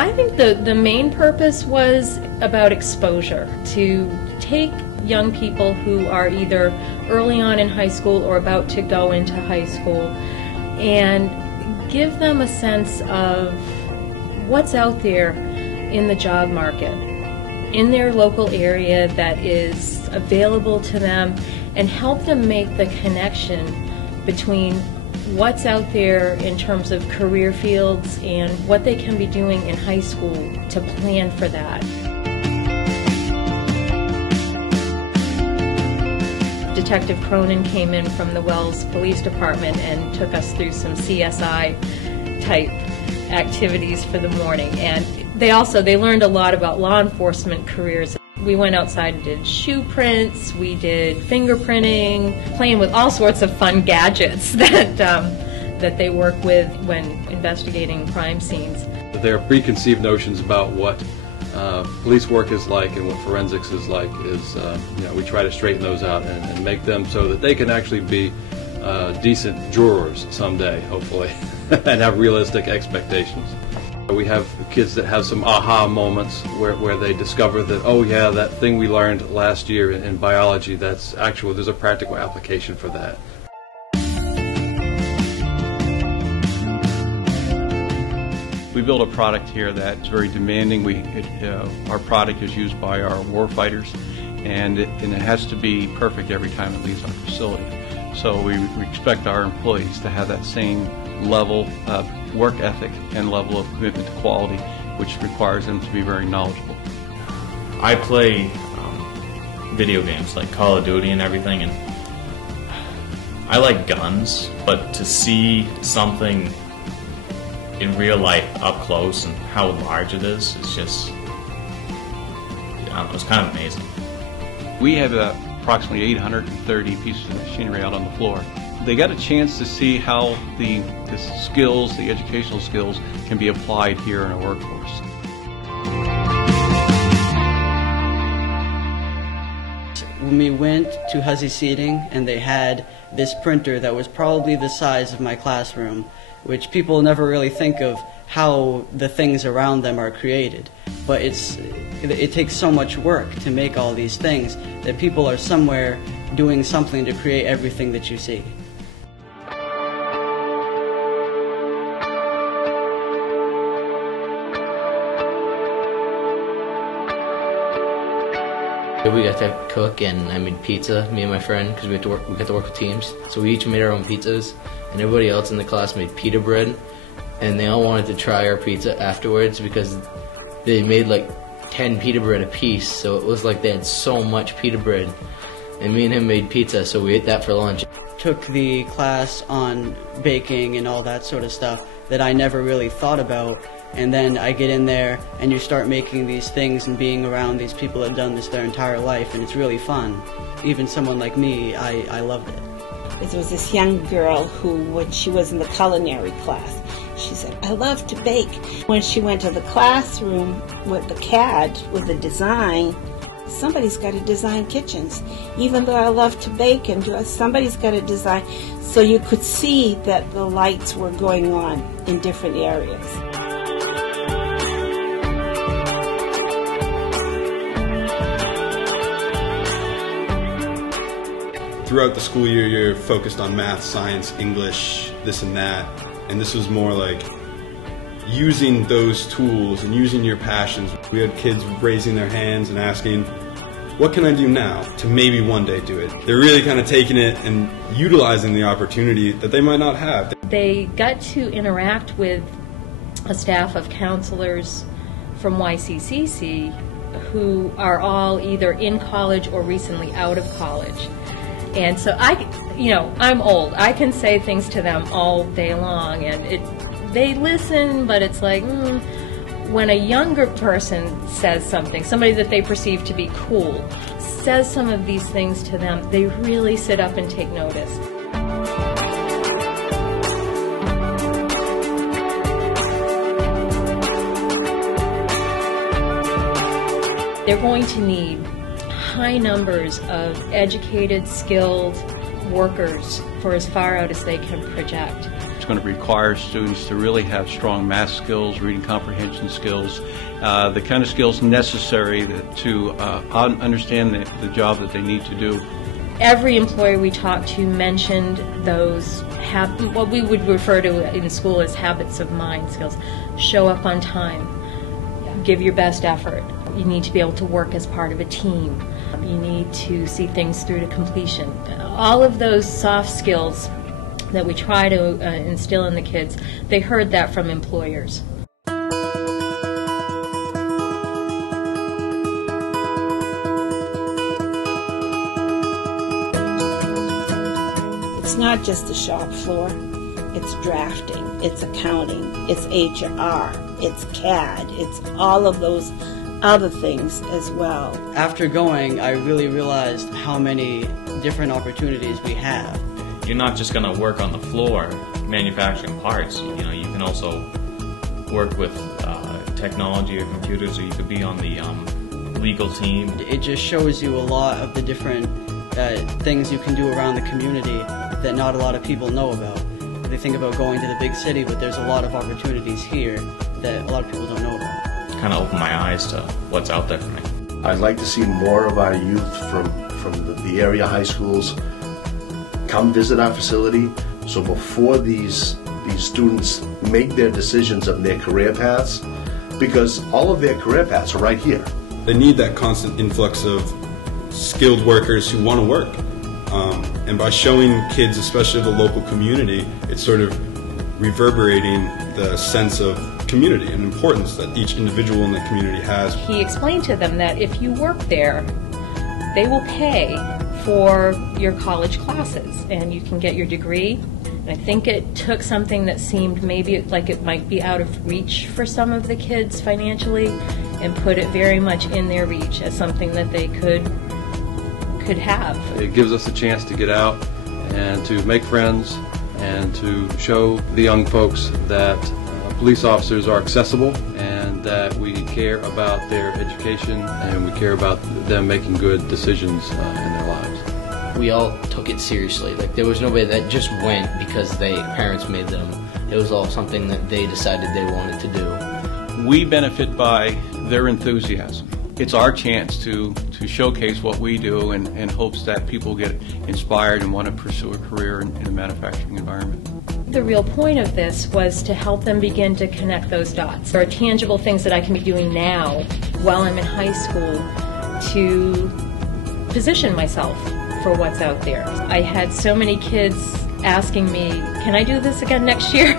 I think the main purpose was about exposure, to take young people who are either early on in high school or about to go into high school and give them a sense of what's out there in the job market, in their local area that is available to them, and help them make the connection between what's out there in terms of career fields and what they can be doing in high school to plan for that. Detective Cronin came in from the Wells Police Department and took us through some CSI type activities for the morning, and they learned a lot about law enforcement careers. We went outside and did shoe prints, we did fingerprinting, playing with all sorts of fun gadgets that they work with when investigating crime scenes. There are preconceived notions about what police work is like and what forensics is like. We try to straighten those out and make them so that they can actually be decent jurors someday, hopefully, and have realistic expectations. We have kids that have some aha moments where they discover that, oh yeah, that thing we learned last year in biology, there's a practical application for that. We build a product here that's very demanding. Our product is used by our war fighters, and it has to be perfect every time it leaves our facility. So we expect our employees to have that same level of work ethic and level of commitment to quality, which requires them to be very knowledgeable. I play video games like Call of Duty and everything, and I like guns, but to see something in real life up close and how large it is, it's just, I don't know, it's kind of amazing. We have approximately 830 pieces of machinery out on the floor. They got a chance to see how the skills, the educational skills, can be applied here in our workforce. When we went to Hussey Seating and they had this printer that was probably the size of my classroom, which people never really think of how the things around them are created. But it takes so much work to make all these things that people are somewhere doing something to create everything that you see. We got to cook, and I made pizza, me and my friend, because we got to work with teams. So we each made our own pizzas, and everybody else in the class made pita bread, and they all wanted to try our pizza afterwards because they made like 10 pita bread a piece, so it was like they had so much pita bread. And me and him made pizza, so we ate that for lunch. Took the class on baking and all that sort of stuff that I never really thought about, and then I get in there and you start making these things and being around these people that have done this their entire life, and it's really fun. Even someone like me, I loved it. There was this young girl who, when she was in the culinary class, she said, I love to bake. When she went to the classroom with the CAD, with the design, somebody's got to design kitchens. Even though I love to bake and do it, somebody's got to design. So you could see that the lights were going on in different areas. Throughout the school year, you're focused on math, science, English, this and that. And this was more like using those tools and using your passions. We had kids raising their hands and asking, what can I do now to maybe one day do it? They're really kind of taking it and utilizing the opportunity that they might not have. They got to interact with a staff of counselors from YCCC who are all either in college or recently out of college. And so I'm old. I can say things to them all day long, and they listen, but it's like, when a younger person says something, somebody that they perceive to be cool, says some of these things to them, they really sit up and take notice. They're going to need high numbers of educated, skilled workers for as far out as they can project. It's going to require students to really have strong math skills, reading comprehension skills, the kind of skills necessary to understand the job that they need to do. Every employer we talked to mentioned those what we would refer to in school as habits of mind skills. Show up on time, give your best effort. You need to be able to work as part of a team. You need to see things through to completion. All of those soft skills that we try to instill in the kids, they heard that from employers. It's not just the shop floor. It's drafting, it's accounting, it's HR, it's CAD, it's all of those other things as well. After going, I really realized how many different opportunities we have. You're not just going to work on the floor manufacturing parts. You know, you can also work with technology or computers, or you could be on the legal team. It just shows you a lot of the different things you can do around the community that not a lot of people know about. They think about going to the big city, but there's a lot of opportunities here that a lot of people don't know about. Kind of opened my eyes to what's out there for me. I'd like to see more of our youth from the area high schools come visit our facility, so before these students make their decisions of their career paths, because all of their career paths are right here. They need that constant influx of skilled workers who want to work. And by showing kids, especially the local community, it's sort of reverberating the sense of community and importance that each individual in the community has. He explained to them that if you work there, they will pay for your college classes and you can get your degree. And I think it took something that seemed maybe like it might be out of reach for some of the kids financially and put it very much in their reach as something that they could have. It gives us a chance to get out and to make friends and to show the young folks that police officers are accessible and that we care about their education and we care about them making good decisions in their lives. We all took it seriously. Like, there was nobody that just went because parents made them. It was all something that they decided they wanted to do. We benefit by their enthusiasm. It's our chance to showcase what we do in hopes that people get inspired and want to pursue a career in the manufacturing environment. The real point of this was to help them begin to connect those dots. There are tangible things that I can be doing now while I'm in high school to position myself for what's out there. I had so many kids asking me, can I do this again next year?